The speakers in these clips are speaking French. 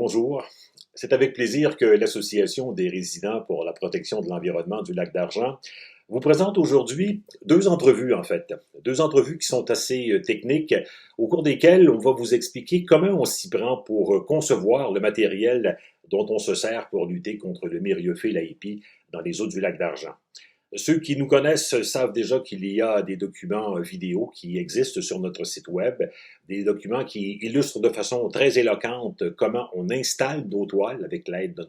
Bonjour. C'est avec plaisir que l'Association des résidents pour la protection de l'environnement du lac d'Argent vous présente aujourd'hui deux entrevues, en fait. Deux entrevues qui sont assez techniques, au cours desquelles on va vous expliquer comment on s'y prend pour concevoir le matériel dont on se sert pour lutter contre le Myriophylle aipi dans les eaux du lac d'Argent. Ceux qui nous connaissent savent déjà qu'il y a des documents vidéo qui existent sur notre site web, des documents qui illustrent de façon très éloquente comment on installe nos toiles avec l'aide de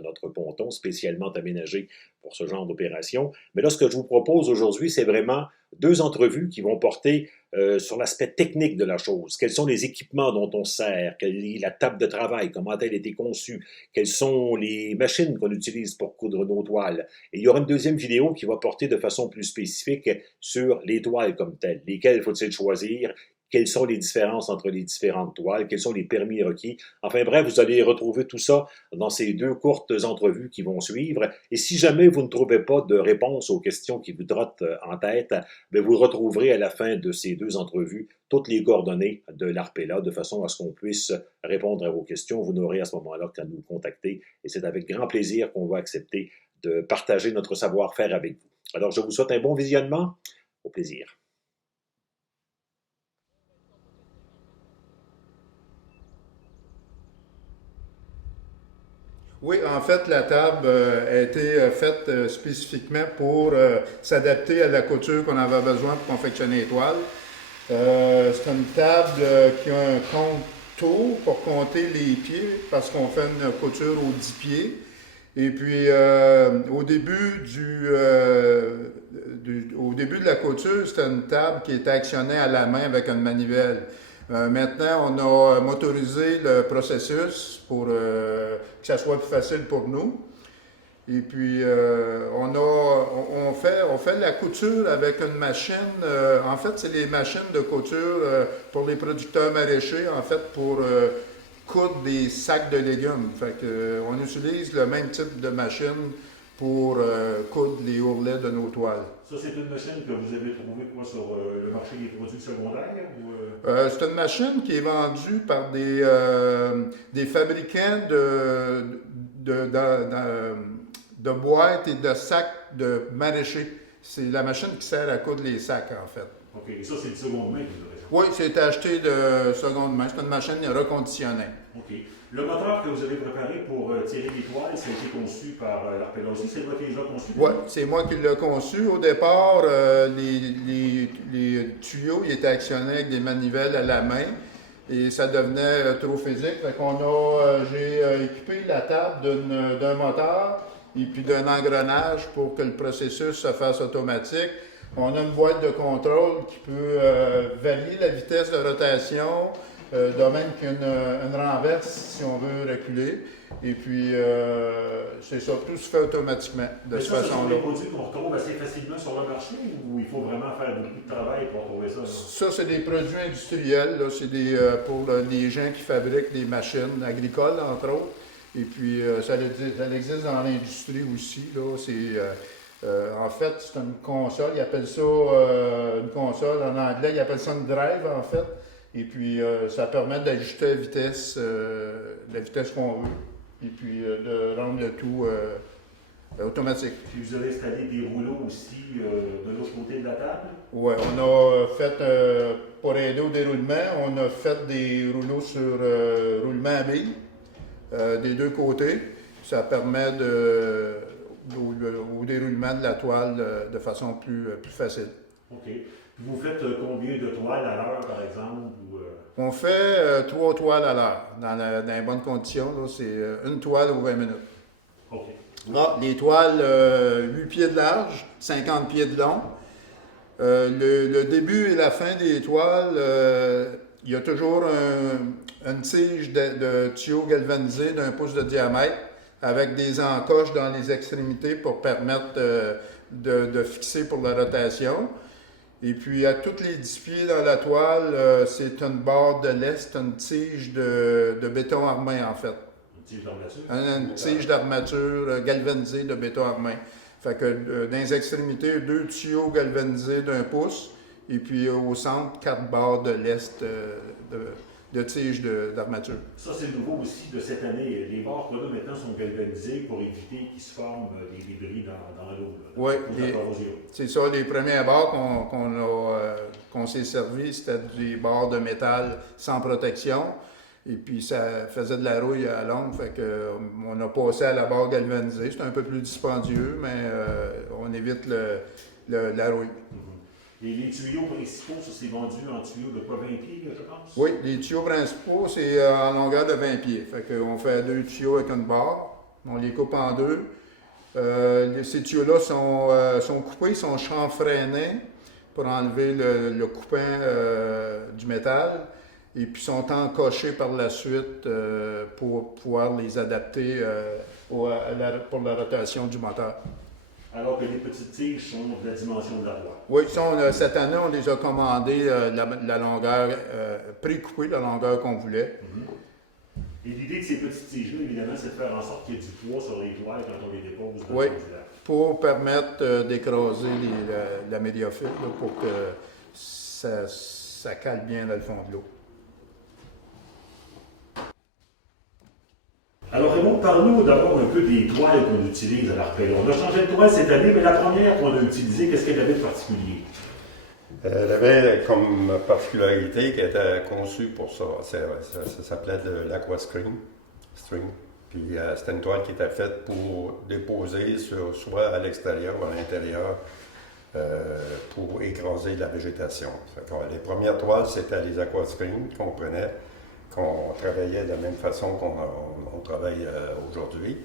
notre ponton spécialement aménagé pour ce genre d'opération. Mais là, ce que je vous propose aujourd'hui, c'est vraiment deux entrevues qui vont porter sur l'aspect technique de la chose. Quels sont les équipements dont on sert? Quelle est la table de travail? Comment elle a été conçue? Quelles sont les machines qu'on utilise pour coudre nos toiles? Et il y aura une deuxième vidéo qui va porter de façon plus spécifique sur les toiles comme telles. Lesquelles faut-il choisir? Quelles sont les différences entre les différentes toiles? Quels sont les permis requis? Enfin bref, vous allez retrouver tout ça dans ces deux courtes entrevues qui vont suivre. Et si jamais vous ne trouvez pas de réponse aux questions qui vous trottent en tête, bien, vous retrouverez à la fin de ces deux entrevues toutes les coordonnées de l'ARPELA de façon à ce qu'on puisse répondre à vos questions. Vous n'aurez à ce moment-là qu'à nous contacter et c'est avec grand plaisir qu'on va accepter de partager notre savoir-faire avec vous. Alors, je vous souhaite un bon visionnement. Au plaisir. Oui, en fait, la table a été faite spécifiquement pour s'adapter à la couture qu'on avait besoin pour confectionner les toiles. C'est une table qui a un compte-tour pour compter les pieds parce qu'on fait une couture aux 10 pieds. Et puis, au début de la couture, c'était une table qui était actionnée à la main avec une manivelle. Maintenant, on a motorisé le processus pour que ça soit plus facile pour nous. Et puis, on fait la couture avec une machine. En fait, c'est des machines de couture pour les producteurs maraîchers, en fait, pour coudre des sacs de légumes. Fait que, on utilise le même type de machine pour coudre les ourlets de nos toiles. Ça, c'est une machine que vous avez trouvée quoi, sur le marché des produits secondaires? C'est une machine qui est vendue par des fabricants de boîtes et de sacs de maraîchers. C'est la machine qui sert à coudre les sacs, en fait. OK. Et ça, c'est de seconde main que vous avez fait? Oui, c'est acheté de seconde main. C'est une machine reconditionnée. OK. Le moteur que vous avez préparé pour tirer les toiles, ça a été conçu par l'Arpela aussi. C'est toi qui les as conçus? Oui, c'est moi qui l'ai conçu. Au départ, les tuyaux ils étaient actionnés avec des manivelles à la main et ça devenait trop physique. Fait qu'on j'ai équipé la table d'un moteur et puis d'un engrenage pour que le processus se fasse automatique. On a une boîte de contrôle qui peut varier la vitesse de rotation, de même qu'une renverse si on veut reculer. Et puis, c'est ça, tout se fait automatiquement de cette façon-là. Ce sont des produits qu'on retrouve assez facilement sur le marché ou il faut vraiment faire beaucoup de travail pour trouver ça? Là? Ça, c'est des produits industriels. C'est pour les gens qui fabriquent des machines agricoles, entre autres. Et puis, ça existe dans l'industrie aussi. En fait, c'est une console. Ils appellent ça une console en anglais. Ils appellent ça une drive, en fait. Et puis, ça permet d'ajuster la vitesse qu'on veut. Et puis, de rendre le tout automatique. Puis vous avez installé des rouleaux aussi de l'autre côté de la table? Oui, on a fait, pour aider au déroulement, on a fait des rouleaux sur roulement à billes des deux côtés. Ça permet au déroulement de la toile de façon plus facile. OK. Vous faites combien de toiles à l'heure, par exemple? On fait 3 toiles à l'heure. Dans les bonnes conditions, c'est une toile aux 20 minutes. OK. Les toiles, 8 pieds de large, 50 pieds de long. Le début et la fin des toiles, il y a toujours une tige de tuyau galvanisé d'1 pouce de diamètre avec des encoches dans les extrémités pour permettre de fixer pour la rotation. Et puis, à tous les 10 pieds dans la toile, c'est une barre de lest, une tige de béton armé, en fait. Une tige d'armature? Une tige d'armature galvanisée de béton armé. Fait que dans les extrémités, 2 tuyaux galvanisés d'1 pouce. Et puis, au centre, 4 barres de lest de tiges d'armature. Ça, c'est nouveau aussi de cette année. Les barres là maintenant sont galvanisées pour éviter qu'il se forme des débris dans l'eau. Oui, c'est ça. Les premiers barres qu'on s'est servis, c'était des barres de métal sans protection. Et puis, ça faisait de la rouille à l'ombre, fait qu'on a passé à la barre galvanisée. C'est un peu plus dispendieux, mais on évite la rouille. Et les tuyaux principaux, ça c'est vendu en tuyaux de quoi, 20 pieds, je pense? Oui, les tuyaux principaux, c'est en longueur de 20 pieds. Fait qu'on fait 2 tuyaux avec une barre, on les coupe en deux. Ces tuyaux-là sont coupés, ils sont chanfreinés pour enlever le coupin du métal. Et puis sont encochés par la suite pour pouvoir les adapter pour la rotation du moteur. Alors que les petites tiges sont de la dimension de la voie. Oui, cette année, on les a commandées la longueur pré-coupée, la longueur qu'on voulait. Et l'idée de ces petites tiges-là, évidemment, c'est de faire en sorte qu'il y ait du poids sur les toiles quand on les dépose dans le fond. Pour permettre d'écraser la médiophylle, pour que ça cale bien dans le fond de l'eau. Alors Raymond, parle-nous d'abord un peu des toiles qu'on utilise à l'Arpel. On a changé de toile cette année, mais la première qu'on a utilisée, qu'est-ce qu'elle avait de particulier? Elle avait comme particularité qu'elle était conçue pour ça. Ça s'appelait de l'Aquastring. Puis c'était une toile qui était faite pour déposer soit à l'extérieur ou à l'intérieur pour écraser la végétation. Les premières toiles, c'était les Aquascreen qu'on prenait, qu'on travaillait de la même façon qu'on travaille aujourd'hui,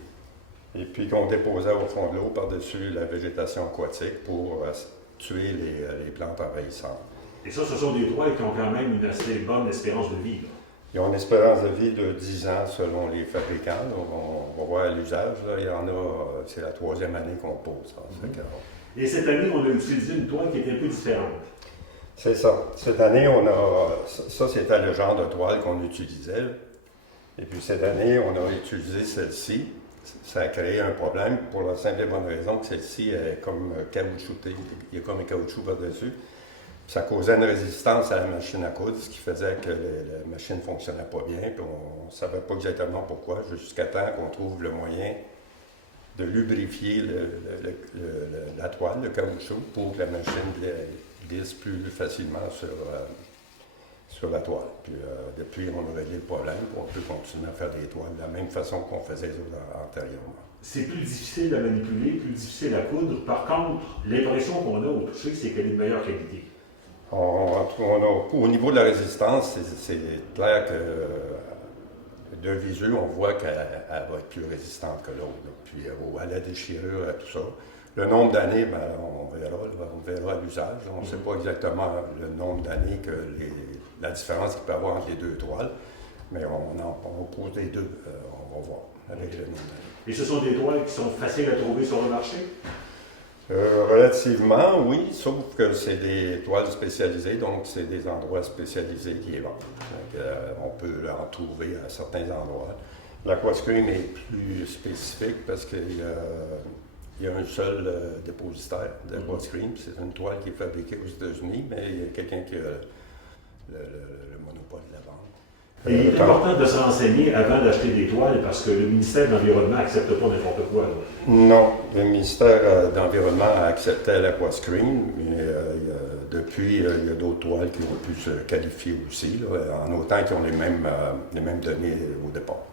et puis qu'on déposait au fond de l'eau par-dessus la végétation aquatique pour tuer les plantes envahissantes. Et ça, ce sont des toiles qui ont quand même une assez bonne espérance de vie. Là. Ils ont une espérance de vie de 10 ans selon les fabricants. Donc on va voir l'usage. Il y en a, c'est la 3e année qu'on pose. Et cette année, on a utilisé une toile qui était un peu différente. C'est ça. Cette année, ça c'était le genre de toile qu'on utilisait. Et puis cette année, on a utilisé celle-ci. Ça a créé un problème pour la simple et bonne raison que celle-ci est comme caoutchoutée. Il y a comme un caoutchouc par-dessus. Ça causait une résistance à la machine à coudre, ce qui faisait que la machine ne fonctionnait pas bien. Puis on ne savait pas exactement pourquoi, jusqu'à temps qu'on trouve le moyen de lubrifier la toile, le caoutchouc, pour que la machine glisse plus facilement sur la toile. Puis depuis, on a réglé le problème, puis on peut continuer à faire des toiles de la même façon qu'on faisait antérieurement. C'est plus difficile à manipuler, plus difficile à coudre. Par contre, l'impression qu'on a au toucher, c'est qu'elle est de meilleure qualité. Au niveau de la résistance, c'est clair que d'un visu, on voit qu'elle va être plus résistante que l'autre. Puis à la déchirure, à tout ça. Le nombre d'années, on verra l'usage. On ne sait pas exactement le nombre d'années la différence qu'il peut y avoir entre les deux toiles, mais on pose les deux, on va voir avec le nombre d'années. Et ce sont des toiles qui sont faciles à trouver sur le marché? Relativement, oui, sauf que c'est des toiles spécialisées, donc c'est des endroits spécialisés qui les vendent. On peut en trouver à certains endroits. L'Aquascreen est plus spécifique parce qu'il y a un seul dépositaire d'Aquascreen. C'est une toile qui est fabriquée aux États-Unis, mais il y a quelqu'un qui a le monopole de la vente. Et il est important de se renseigner avant d'acheter des toiles parce que le ministère de l'Environnement n'accepte pas n'importe quoi. Là. Non, le ministère d'Environnement acceptait l'Aquascreen, mais depuis, il y a d'autres toiles qui ont pu se qualifier aussi, là, en autant qu'ils ont les mêmes données au départ.